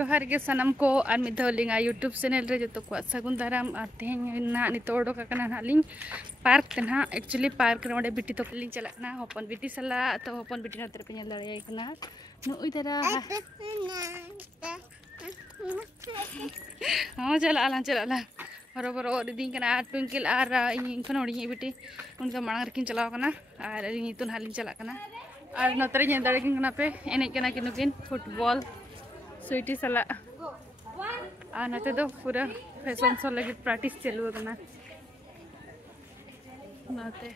जोहार के सनम को और मिदलिंगा यूट्यूब चैनल रे जो को सगुन दाराम और तेहन ना नितोड़ो का ना लिंग पार्क ते ना एक्चुअली पार्क रे बिटी तो लिंग चलाना हपन बिटी सला तो हपन बिटी ना तरफ नेल दड़े कना नुई दरा हां चला बरोबर और दिन कना ट्विंकल और इन खन होड़ी बिटी उनका मांग रकिन चलाव कना और इन तो ना लिंग चला कना और नतरे नेल दड़े किन पे एने कना किनुकिन फुटबॉल स्वीटी सला और नते दो पूरा फैशन शो लगे प्रैक्टिस चलू करना नते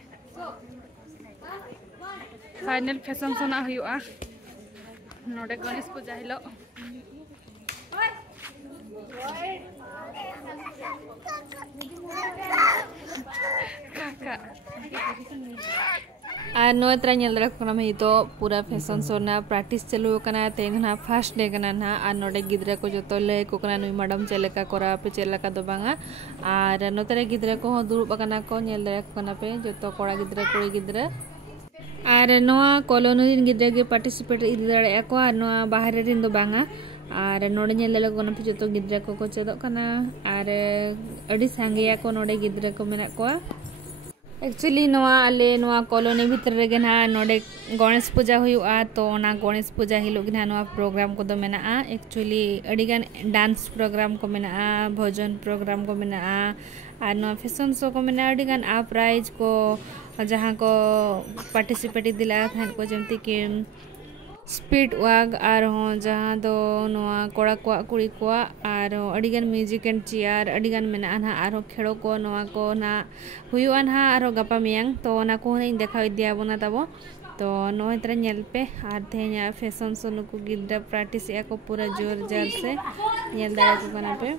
फाइनल फैशन शो ना हुआ नोडे गणेश पूजा हिलो और नो तो पूरा फैशन शो ना प्रैक्टिस चलू करना तेना फर्स्ट डे करना ना और नोडे गिद्रा को जो ले को नुई मैडम चेलेका करा पे चेलेका दो बांगा और नोतरे गिद्रा को दुरुब करना को नेल दरे करना पे जो कोड़ा गिद्रा कुड़ी गिद्रा और नोआ कॉलोनी गिद्रा के पार्टिसिपेट इदि दरे को और नोआ बाहर रिन दो बांगा और नोडे नेल दरे को पे जो गिद्रा को चेदो करना और अडी सांगेया को नोडे गिद्रा को मेना को एक्चुअली आले कॉलोनी भीतर रेगे ना नोडे गणेश पूजा हुआ तो ना गणेश पूजा हिलोग ना प्रोग्राम को मेना एक्चुअली अड़ीगान डांस प्रोग्राम को मेना भजन प्रोग्राम को मेना और फैशन शो को मेना अड़ीगान आ प्राइज को जहाँ को पार्टिसिपेट दिला को जमती कि स्पीड वाक और जहाँ दो कोड़ा को कुड़ी को और अड़ीगान म्यूजिक एंड चेयर अड़ीगान मेना ना और खेड़ो को ना हुआ ना और गपा मियांग तो ना को देखा दिया बना तब तो नोए तरह नेल पे और तेहना फैशन शो नुकु गिद्रा प्रैक्टिस को पूरा जोर जार से नेल दाड़ा को कना पे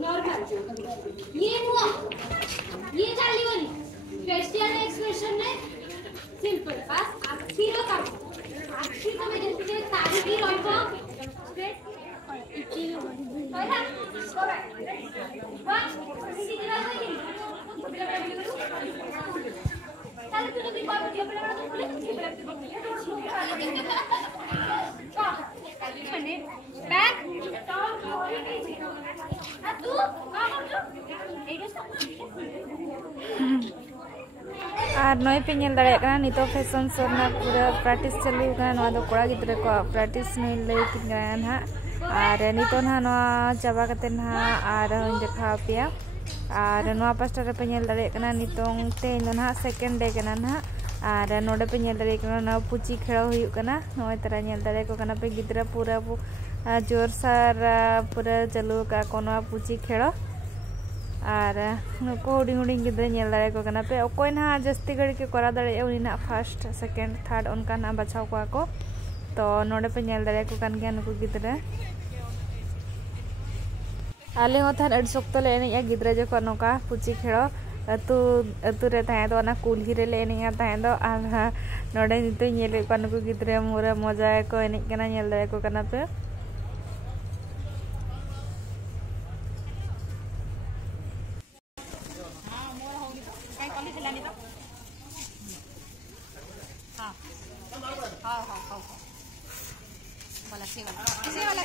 नॉर्मल ये हुआ ये चाली वाली फेशियल एक्सप्रेशन सिचुएशन में सिंपल बस आखिर का आखिर का में जैसे तारी की रहबो स्ट्रेट इची होइला बस सीधी जरा होई ताले तू भी बाबू के अपना तो खुले खने बैक तू का और नई पे नल दाड़े कना नितो फैशन शो ना पूरा प्रैक्टिस चालू कना नवा दो कोड़ा गिद्रे को प्रैक्टिस नई लई तिंगा ना और नितो ना नवा चाबा कते ना और देखा पिया और नवा पास्टर पे नल दाड़े कना नितोंग ते ना सेकंड डे कना ना और नोडे पे नल दाड़े कना ना पुची खेड़ा हुयु कना नवा तरह नल दाड़े को कना पे गिद्रा पूरा जोर सार पूरा चालू का कोना पुची खेड़ा और नुको हुडी हुडी गिद्रे नेल दाड़े को कना पे ओकोय ना जस्ती घड़ी के करा दाड़े उनी ना फर्स्ट सेकंड थर्ड उनका ना बचाव को तो नोडे पे नेल दाड़े को कन गया नुको गिद्रे आले होथान अड सख्तो ले एने गिद्रे जो को नोका पुची खेड़ो अतु अतु रे ताहे दो ना कुलही रे ले एने ताहे दो आर नोडे नितो नेले को नुको गिद्रे मोरा मजा को एने कना नेल दाड़े को कना पे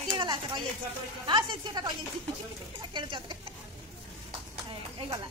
Sigue la, te oye. Ah, sí, te oye. Quiero chate. Ahí va la.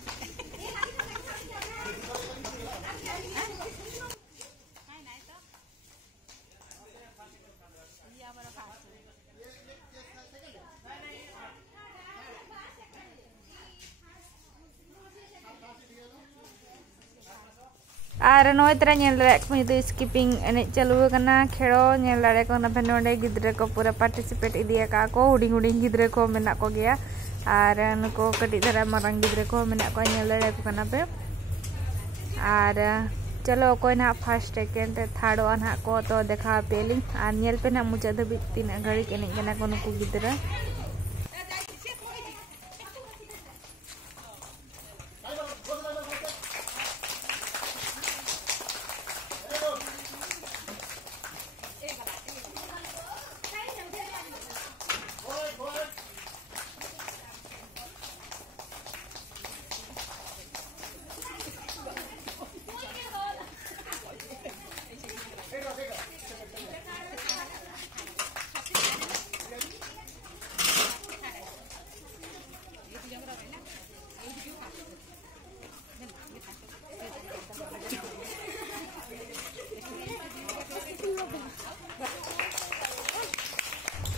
और नई तरह नेल दाड़े को नितो स्किपिंग एने चालू कना खेड़ो नेल दाड़े को ना पे नोडे गिद्रे को पूरा पार्टिसिपेट इदिया का को हुडी हुडी गिद्रे को मेना को गया और नको कटी धरा मारंग गिद्रे को मेना को नेल दाड़े को कना पे और चलो कोई ना फर्स्ट सेकंड थर्ड वन हा को तो देखा पेलिंग और नेल पे ना मुचा धबी तीन घड़ी के नहीं कना को नको गिद्रे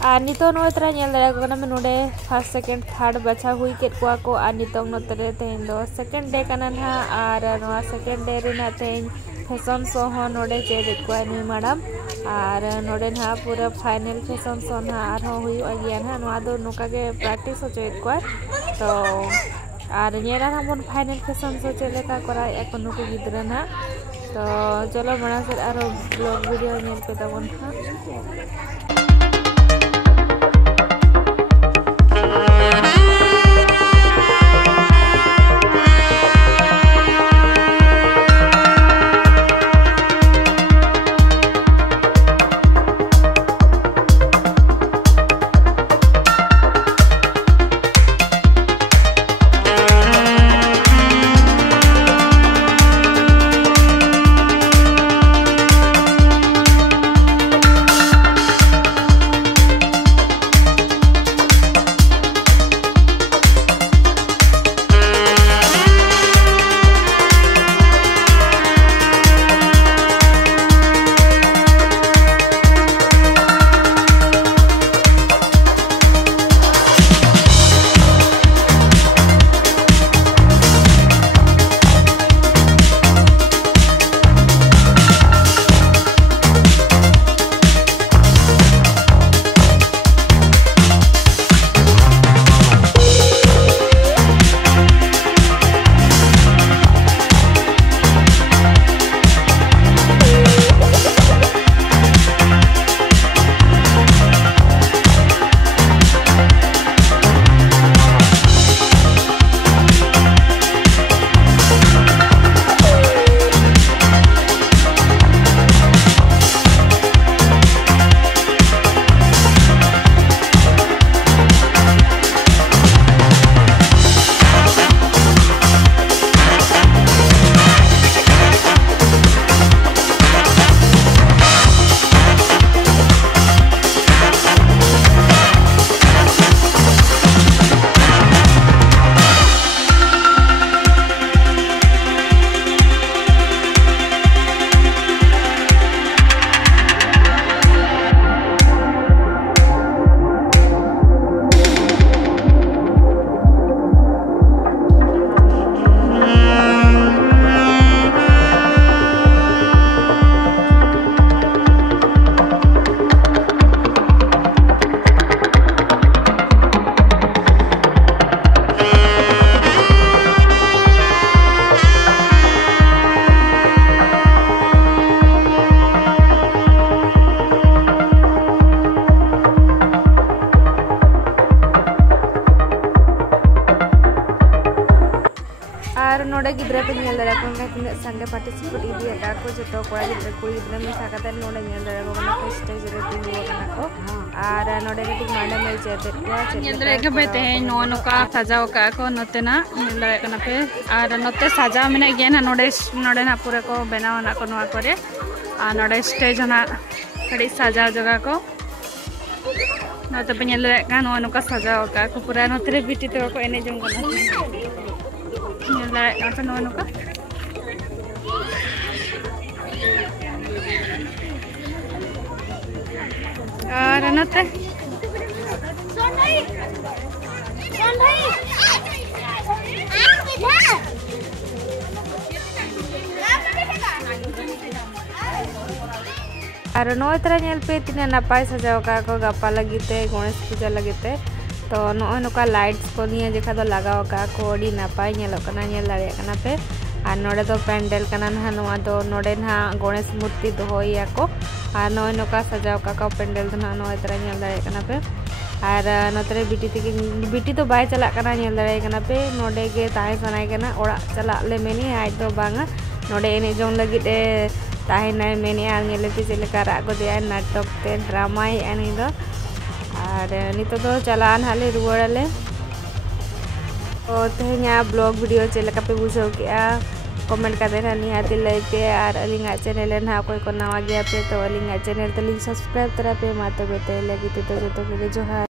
और नितो नो तरह नेल दाड़े को कना नोडे फर्स्ट सेकंड थर्ड बचा हुई के को और नितो नोतरे तेन दो सेकंड डे कना ना और नवा सेकंड डे रे ना तेन फैशन शो हो नोडे चेदे को नुई मैडम और नोडे ना पूरा फाइनल फैशन शो ना और हो हुई अगिया ना नवा दो नोका के प्रैक्टिस हो चेद को तो और नेरा ना बन फाइनल फैशन शो चले का करा एको नुको गिद्रा ना तो चलो बड़ा से और ब्लॉग वीडियो नेल पे तबन हा संगे पार्टिसिपेट इदी को जो कड़ा गिद्रा कुड़ी गिद्रा मेसा कते नोडे नेल दारे को ना स्टेज रे तिंगु कना को आर नोडे कटी मैडम ए चेते को नेल दारे के बेते नो नोका सजाव का को नते ना नेल दारे कना पे आर नते सजाव मेना गे ना नोडे ना पूरा को बनाव ना को नवा करे आ नोडे स्टेज ना कड़ी सजाव जगह को नते पे नेल दारे का नो नोका सजाव का को पूरा नते बिटी तो को एने जंग कना नेल दारे का नो नोका और नते और नय तरह नेल पे तीना नपाय सजाव का को गप्पा लगीते गणेश पूजा लगीते तो नय नोका लाइट्स को निये जेखा दो लगाव का को अडी नपाय नेलो कना नेल दाड़े कना पे और नोडे दो पेंडल कना ना नोआ दो नोडे ना गणेश मूर्ति दोहोया को और नय नोका सजाव का पेंडल दो ना नय तरह नेल दाड़े कना पे और नतरे बिटी तो बाय चला कना नेल दाड़े कना पे नोडे गे ताहे सनाय कना ओड़ा चला ले मेनी आज दो बांगा नोडे एने जोन लगित ताहे नाय मेनी आर नेलेते चलेका राग दे नाटक ते ड्रामा एनी दो और नितो दो चलान हाले रुवाड़ाले तो तेहना ब्लॉग वीडियो चलेका पे बुझाव के कमेंट करते ना निहाती लाइक पे और अलिंगा चैनल ना कोई को नवा गया पे तो अलिंगा चैनल तो लिंक सब्सक्राइब तरा पे मा तबे ते लगी तो जोतो के जोहार।